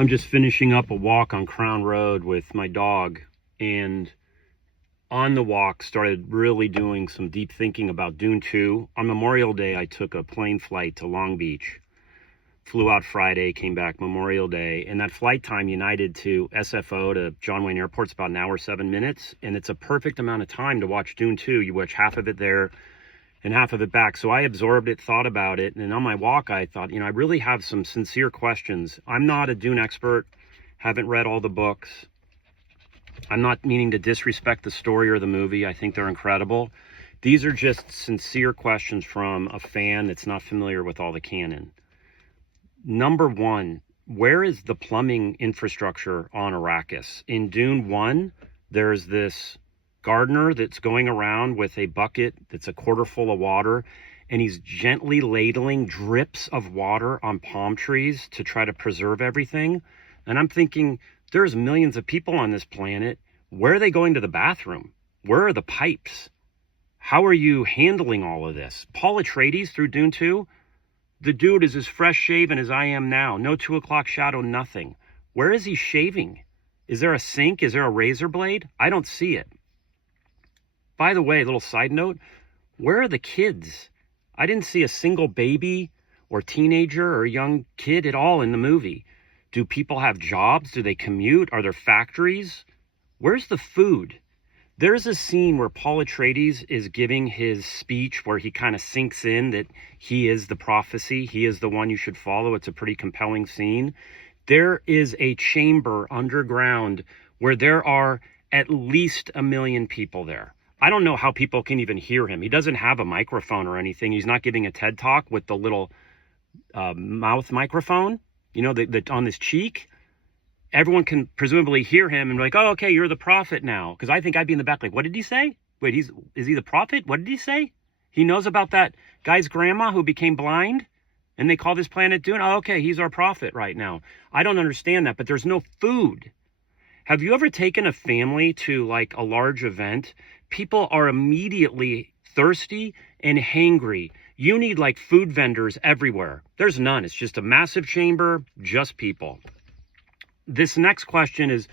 I'm just finishing up a walk on Crown Road with my dog, and on the walk started really doing some deep thinking about Dune 2. On Memorial Day, I took a plane flight to Long Beach, flew out Friday, came back Memorial Day, and that flight time United to SFO to John Wayne Airport is about an hour, 7 minutes, and it's a perfect amount of time to watch Dune 2. You watch half of it there and half of it back. So I absorbed it, thought about it, and on my walk I thought, I really have some sincere questions. I'm not a Dune expert, haven't read all the books. I'm not meaning to disrespect the story or the movie. I think they're incredible. These are just sincere questions from a fan that's not familiar with all the canon. Number one, where is the plumbing infrastructure on Arrakis? In Dune 1, there's this gardener that's going around with a bucket that's a quarter full of water, and he's gently ladling drips of water on palm trees to try to preserve everything. And I'm thinking, there's millions of people on this planet. Where are they going to the bathroom? Where are the pipes? How are you handling all of this? Paul Atreides through Dune 2, the dude is as fresh shaven as I am now. No 2 o'clock shadow, nothing. Where is he shaving? Is there a sink? Is there a razor blade? I don't see it. By the way, little side note, where are the kids? I didn't see a single baby or teenager or young kid at all in the movie. Do people have jobs? Do they commute? Are there factories? Where's the food? There's a scene where Paul Atreides is giving his speech where he kind of sinks in that he is the prophecy. He is the one you should follow. It's a pretty compelling scene. There is a chamber underground where there are at least 1 million people there. I don't know how people can even hear him. He doesn't have a microphone or anything. He's not giving a TED Talk with the little mouth microphone, that on his cheek. Everyone can presumably hear him and be like, oh, okay, you're the prophet now. Because I think I'd be in the back like, what did he say? Wait, is he the prophet? What did he say? He knows about that guy's grandma who became blind and they call this planet Dune. Oh, okay, he's our prophet right now. I don't understand that, but there's no food. Have you ever taken a family to like a large event? People are immediately thirsty and hangry. You need like food vendors everywhere. There's none. It's just a massive chamber, just people. This next question is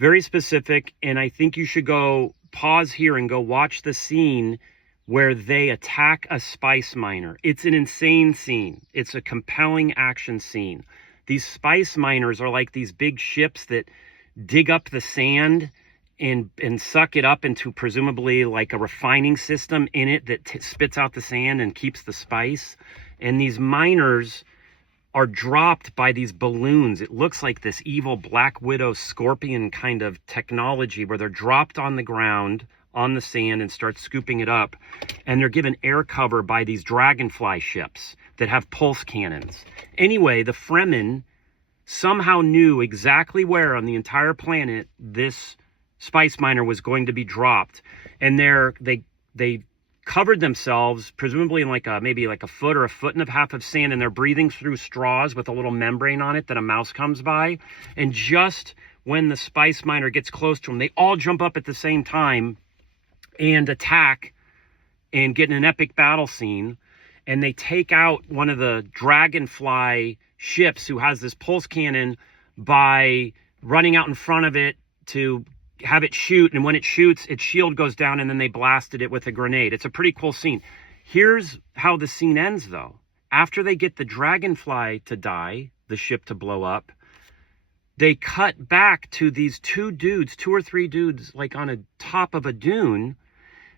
very specific, and I think you should go pause here and go watch the scene where they attack a spice miner. It's an insane scene. It's a compelling action scene. These spice miners are like these big ships that dig up the sand and suck it up into presumably like a refining system in it that spits out the sand and keeps the spice. And these miners are dropped by these balloons. It looks like this evil Black Widow scorpion kind of technology where they're dropped on the ground on the sand and start scooping it up. And they're given air cover by these dragonfly ships that have pulse cannons. Anyway, the Fremen somehow knew exactly where on the entire planet this spice miner was going to be dropped. And they covered themselves, presumably in maybe a foot or a foot and a half of sand, and they're breathing through straws with a little membrane on it that a mouse comes by. And just when the spice miner gets close to them, they all jump up at the same time and attack and get in an epic battle scene. And they take out one of the dragonfly ships who has this pulse cannon by running out in front of it to have it shoot, and when it shoots, its shield goes down, and then they blasted it with a grenade. It's a pretty cool scene. Here's how the scene ends, though. After they get the dragonfly to die, the ship to blow up, they cut back to these 2 or 3 dudes, like on a top of a dune,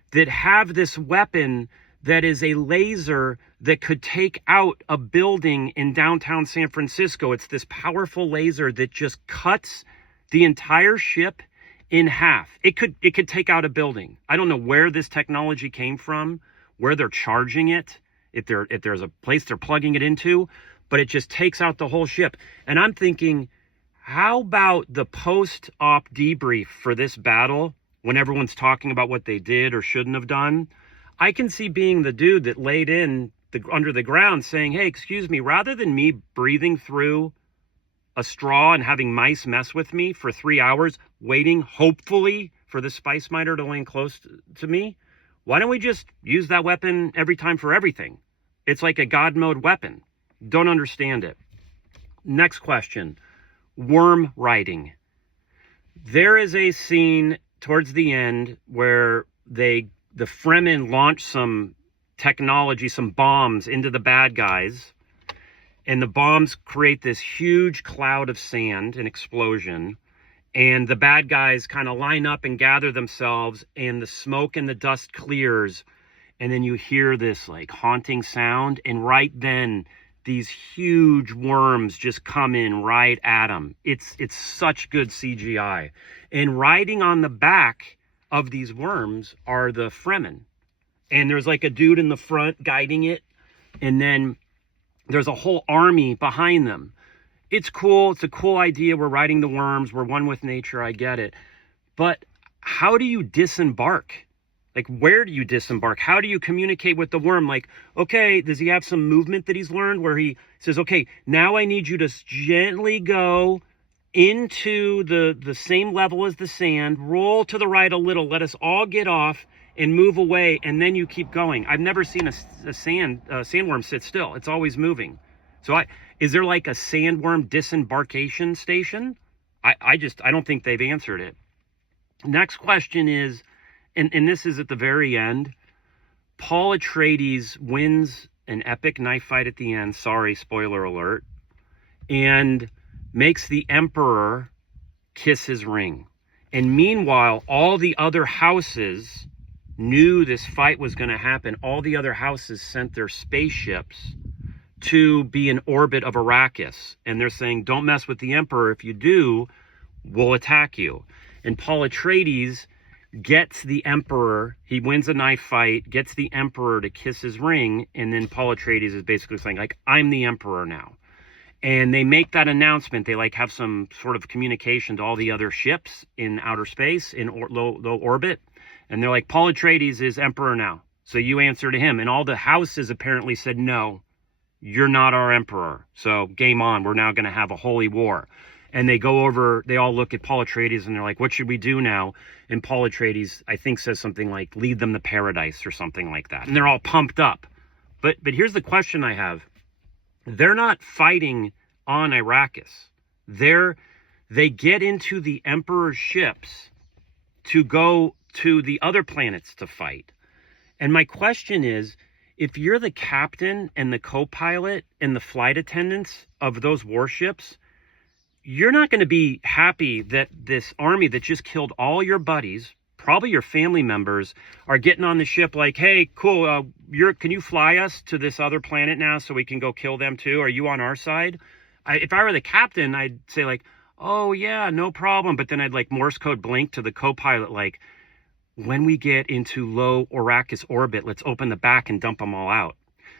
that have this weapon that is a laser that could take out a building in downtown San Francisco. It's this powerful laser that just cuts the entire ship in half. It could take out a building. I don't know where this technology came from, where they're charging it, if there's a place they're plugging it into, but it just takes out the whole ship. And I'm thinking, how about the post-op debrief for this battle when everyone's talking about what they did or shouldn't have done? I can see being the dude that laid under the ground saying, hey, excuse me, rather than me breathing through a straw and having mice mess with me for 3 hours, waiting, hopefully, for the spice miner to land close to me, why don't we just use that weapon every time for everything? It's like a God mode weapon. Don't understand it. Next question. worm riding. There is a scene towards the end where the Fremen launch some technology, some bombs into the bad guys, and the bombs create this huge cloud of sand, an explosion, and the bad guys kind of line up and gather themselves, and the smoke and the dust clears, and then you hear this like haunting sound, and right then these huge worms just come in right at them. It's such good CGI. And riding on the back of these worms are the Fremen. And there's like a dude in the front guiding it, and then there's a whole army behind them. It's cool. It's a cool idea. We're riding the worms. We're one with nature. I get it. But how do you disembark? Like, where do you disembark? How do you communicate with the worm? Like, okay, does he have some movement that he's learned where he says, okay, now I need you to gently go into the same level as the sand, roll to the right a little, let us all get off and move away, and then you keep going. I've never seen a sandworm sit still. It's always moving. So is there like a sandworm disembarkation station? I don't think they've answered it. Next question is, and this is at the very end, Paul Atreides wins an epic knife fight at the end. Sorry, spoiler alert. And makes the Emperor kiss his ring. And meanwhile, all the other houses knew this fight was going to happen. All the other houses sent their spaceships to be in orbit of Arrakis. And they're saying, don't mess with the Emperor. If you do, we'll attack you. And Paul Atreides gets the Emperor, he wins a knife fight, gets the Emperor to kiss his ring, and then Paul Atreides is basically saying, like, I'm the Emperor now. And they make that announcement. They like have some sort of communication to all the other ships in outer space, in low orbit. And they're like, Paul Atreides is Emperor now. So you answer to him. And all the houses apparently said, no, you're not our Emperor. So game on. We're now going to have a holy war. And they go over, they all look at Paul Atreides and they're like, what should we do now? And Paul Atreides, I think, says something like, lead them to paradise or something like that. And they're all pumped up. But here's the question I have. They're not fighting on Arrakis. They get into the Emperor's ships to go to the other planets to fight. And my question is, if you're the captain and the co-pilot and the flight attendants of those warships, you're not going to be happy that this army that just killed all your buddies, probably your family members, are getting on the ship like, hey, cool, can you fly us to this other planet now so we can go kill them too? Are you on our side? If I were the captain, I'd say like, oh yeah, no problem. But then I'd like Morse code blink to the co-pilot like, when we get into low Arrakis orbit, let's open the back and dump them all out.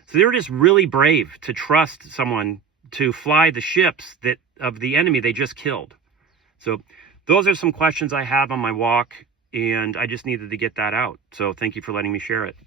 So they were just really brave to trust someone to fly the ships of the enemy they just killed. So those are some questions I have on my walk, and I just needed to get that out. So thank you for letting me share it.